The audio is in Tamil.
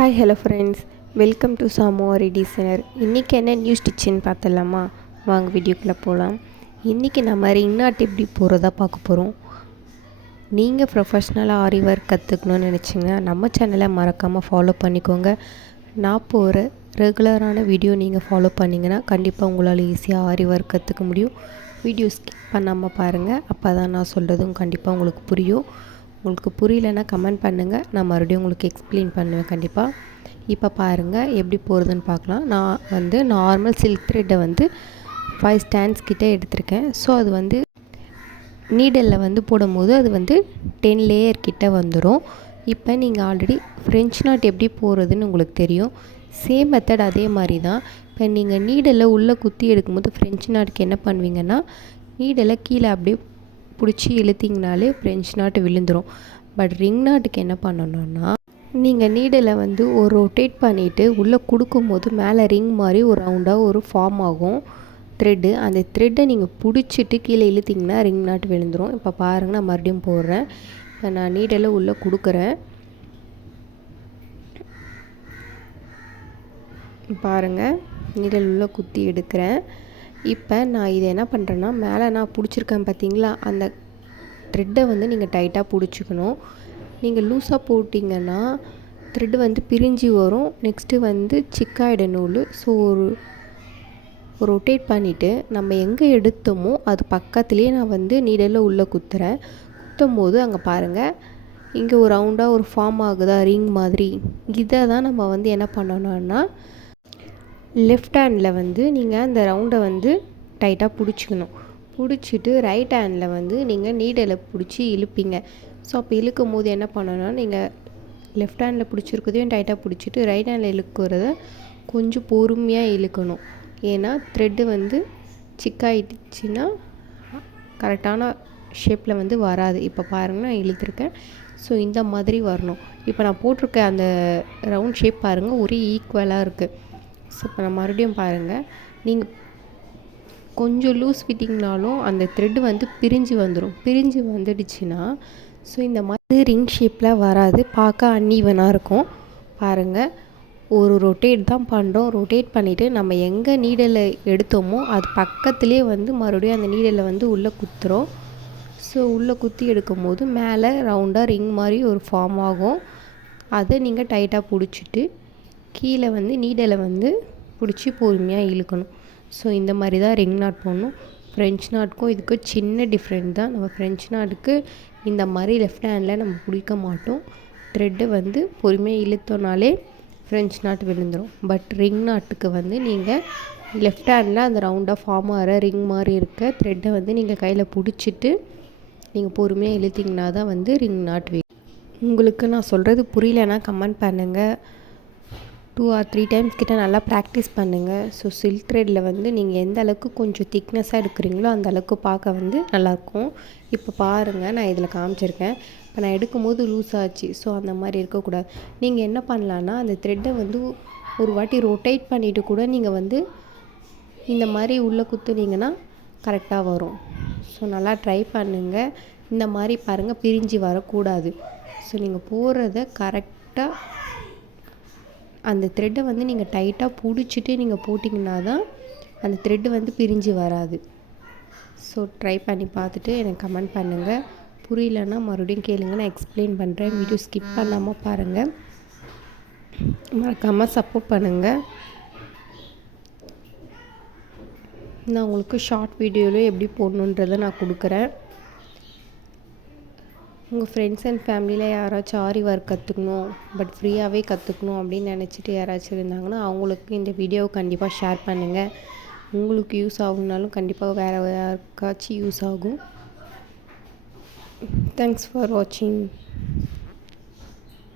Hi hello friends, welcome to சாமோரி டிசைனர். இன்றைக்கி என்ன நியூ ஸ்டிச்சுன்னு பார்த்துடலாமா? வாங்க வீடியோக்குள்ளே போகலாம். இன்றைக்கி நம்ம ரிங் நாட் எப்படி போகிறதா பார்க்க போகிறோம். நீங்கள் ப்ரொஃபஷ்னலாக ஆரி ஒர்க் கற்றுக்கணும்னு நினச்சிங்க நம்ம சேனலை மறக்காமல் ஃபாலோ பண்ணிக்கோங்க. நான் போகிற ரெகுலரான வீடியோ நீங்கள் ஃபாலோ பண்ணிங்கன்னா கண்டிப்பாக உங்களால் ஈஸியாக ஆரி ஒர்க் கற்றுக்க முடியும். வீடியோ ஸ்கிப் பண்ணாமல் பாருங்கள், அப்போ தான் நான் சொல்கிறதும் கண்டிப்பாக உங்களுக்கு புரியும். உங்களுக்கு புரியலன்னா கமெண்ட் பண்ணுங்கள், நான் மறுபடியும் உங்களுக்கு எக்ஸ்பிளைன் பண்ணுவேன் கண்டிப்பாக. இப்போ பாருங்கள் எப்படி போகிறதுன்னு பார்க்கலாம். நான் நார்மல் சில்க் த்ரெட்டை 5 ஸ்டாண்ட்ஸ் கிட்டே எடுத்திருக்கேன். ஸோ அது நீடலில் போடும்போது அது 10 லேயர் கிட்டே வந்துடும். இப்போ நீங்கள் ஆல்ரெடி ஃப்ரெஞ்ச் நாட் எப்படி போகிறதுன்னு உங்களுக்கு தெரியும். சேம் மெத்தட் அதே மாதிரி தான். இப்போ நீங்கள் நீடலில் உள்ளே குத்தி எடுக்கும்போது ஃப்ரெஞ்ச் நாட்டுக்கு என்ன பண்ணுவீங்கன்னா, நீடலை கீழே அப்படியே பிடிச்சி இழுத்திங்கனாலே ஃப்ரெஞ்ச் நாட்டு விழுந்துடும். பட் ரிங் நாட்டுக்கு என்ன பண்ணணுன்னா, நீங்கள் நீடலை ஒரு ரொட்டேட் பண்ணிவிட்டு உள்ளே கொடுக்கும்போது மேலே ரிங் மாதிரி ஒரு ரவுண்டாக ஒரு ஃபார்ம் ஆகும் த்ரெட்டு. அந்த த்ரெட்டை நீங்கள் பிடிச்சிட்டு கீழே இழுத்திங்கன்னா ரிங் நாட்டு விழுந்துடும். இப்போ பாருங்கள், நான் மறுபடியும் போடுறேன். இப்போ நான் நீடலை உள்ளே கொடுக்குறேன். பாருங்கள், நீடல் உள்ளே குத்தி எடுக்கிறேன். இப்போ நான் இதை என்ன பண்ணுறேன்னா, மேலே நான் பிடிச்சிருக்கேன் பார்த்தீங்களா, அந்த த்ரெட்டை நீங்கள் டைட்டாக பிடிச்சிக்கணும். நீங்கள் லூஸாக போட்டிங்கன்னா த்ரெட்டு பிரிஞ்சு வரும். நெக்ஸ்ட்டு சிக்காயிட நூல். ஸோ ஒரு ரொட்டேட் பண்ணிவிட்டு நம்ம எங்கே எடுத்தோமோ அது பக்கத்துலேயே நான் நீடலில் உள்ளே குத்துறேன். குத்தும் போது அங்கே பாருங்கள், இங்கே ஒரு ரவுண்டாக ஒரு ஃபார்ம் ஆகுதா ரிங் மாதிரி. இதை தான் நம்ம என்ன பண்ணணும்னா, லெஃப்ட் ஹேண்டில் நீங்கள் அந்த ரவுண்டை டைட்டாக பிடிச்சிக்கணும். பிடிச்சிட்டு ரைட் ஹேண்டில் நீங்கள் நீடலை பிடிச்சி இழுப்பீங்க. ஸோ அப்போ இழுக்கும் போது என்ன பண்ணணும்னா, நீங்கள் லெஃப்ட் ஹேண்டில் பிடிச்சிருக்கதையும் டைட்டாக பிடிச்சிட்டு ரைட் ஹேண்டில் இழுக்கிறத கொஞ்சம் பொறுமையாக இழுக்கணும். ஏன்னா த்ரெட்டு சிக்காயிடுச்சுன்னா கரெக்டான ஷேப்பில் வராது. இப்போ பாருங்கள், நான் இழுத்துருக்கேன். ஸோ இந்த மாதிரி வரணும். இப்போ நான் போட்டிருக்க அந்த ரவுண்ட் ஷேப் பாருங்கள், ஒரே ஈக்குவலாக இருக்குது. ஸோ இப்போ நான் மறுபடியும் பாருங்கள், நீங்கள் கொஞ்சம் லூஸ் ஃபிட்டிங்னாலும் அந்த த்ரெட்டு பிரிஞ்சு வந்துடும். பிரிஞ்சு வந்துடுச்சுன்னா ஸோ இந்த மாதிரி ரிங் ஷேப்பில் வராது, பார்க்க அன்ஈவனாக இருக்கும். பாருங்கள், ஒரு ரொட்டேட் தான் பண்ணுறோம். ரொட்டேட் பண்ணிவிட்டு நம்ம எங்கே நீடலை எடுத்தோமோ அது பக்கத்துலேயே மறுபடியும் அந்த நீடலை உள்ளே குத்துறோம். ஸோ உள்ளே குத்தி எடுக்கும் போது மேலே ரவுண்டாக ரிங் மாதிரி ஒரு ஃபார்ம் ஆகும். அதை நீங்கள் டைட்டாக பிடிச்சிட்டு கீழே நீடலை பிடிச்சி பொறுமையாக இழுக்கணும். ஸோ இந்த மாதிரி தான் ரிங் நாட் போடணும். ஃப்ரெஞ்ச் நாட்டுக்கும் இதுக்கும் சின்ன டிஃப்ரெண்ட் தான். நம்ம ஃப்ரெஞ்ச் நாட்டுக்கு இந்த மாதிரி லெஃப்ட் ஹேண்டில் நம்ம பிடிக்க மாட்டோம். த்ரெட்டு பொறுமையாக இழுத்தோனாலே ஃப்ரெஞ்ச் நாட் விழுந்துடும். பட் ரிங் நாட்டுக்கு நீங்கள் லெஃப்ட் ஹேண்டில் அந்த ரவுண்டாக ஃபார்ம் ஆகிற ரிங் மாதிரி இருக்க த்ரெட்டை நீங்கள் கையில் பிடிச்சிட்டு நீங்கள் பொறுமையாக இழுத்திங்கன்னா தான் ரிங் நாட் வேணும். உங்களுக்கு நான் சொல்கிறது புரியலன்னா கமெண்ட் பண்ணுங்கள். 2 or 3 டைம்ஸ் கிட்ட நல்லா ப்ராக்டிஸ் பண்ணுங்கள். ஸோ சில்க் த்ரெட்டில் நீங்கள் எந்த அளவுக்கு கொஞ்சம் திக்னஸாக எடுக்கிறீங்களோ அந்த அளவுக்கு பார்க்க நல்லாயிருக்கும். இப்போ பாருங்கள், நான் இதில் காமிச்சிருக்கேன். இப்போ நான் எடுக்கும்போது லூஸ் ஆச்சு. ஸோ அந்த மாதிரி இருக்கக்கூடாது. நீங்கள் என்ன பண்ணலான்னா, அந்த த்ரெட்டை ஒரு வாட்டி ரொட்டேட் பண்ணிவிட்டு கூட நீங்கள் இந்த மாதிரி உள்ளே குத்துனீங்கன்னா கரெக்டாக வரும். ஸோ நல்லா ட்ரை பண்ணுங்கள். இந்த மாதிரி பாருங்கள், பிரிஞ்சு வரக்கூடாது. ஸோ நீங்கள் போடுறத கரெக்டாக அந்த த்ரெட்டை நீங்கள் டைட்டாக பிடிச்சிட்டு நீங்கள் போட்டிங்கன்னா தான் அந்த த்ரெட்டு பிரிஞ்சு வராது. ஸோ ட்ரை பண்ணி பார்த்துட்டு எனக்கு கமெண்ட் பண்ணுங்கள். புரியலன்னா மறுபடியும் கேளுங்க, நான் எக்ஸ்பிளைன் பண்ணுறேன். வீடியோ ஸ்கிப் பண்ணாமல் பாருங்கள், மறக்காமல் சப்போர்ட் பண்ணுங்கள். நான் உங்களுக்கு ஷார்ட் வீடியோவில் எப்படி போடணுன்றதை நான் கொடுக்குறேன். உங்கள் ஃப்ரெண்ட்ஸ் அண்ட் ஃபேமிலியில் யாராச்சும் ஆரி ஒர்க் கற்றுக்கணும், பட் ஃப்ரீயாகவே கற்றுக்கணும் அப்படின்னு நினச்சிட்டு யாராச்சும் இருந்தாங்கன்னா அவங்களுக்கு இந்த வீடியோவை கண்டிப்பாக ஷேர் பண்ணுங்கள். உங்களுக்கு யூஸ் ஆகுனாலும் கண்டிப்பாக வேறு யாருக்காச்சும் யூஸ் ஆகும். தேங்க்ஸ் ஃபார் வாட்சிங்.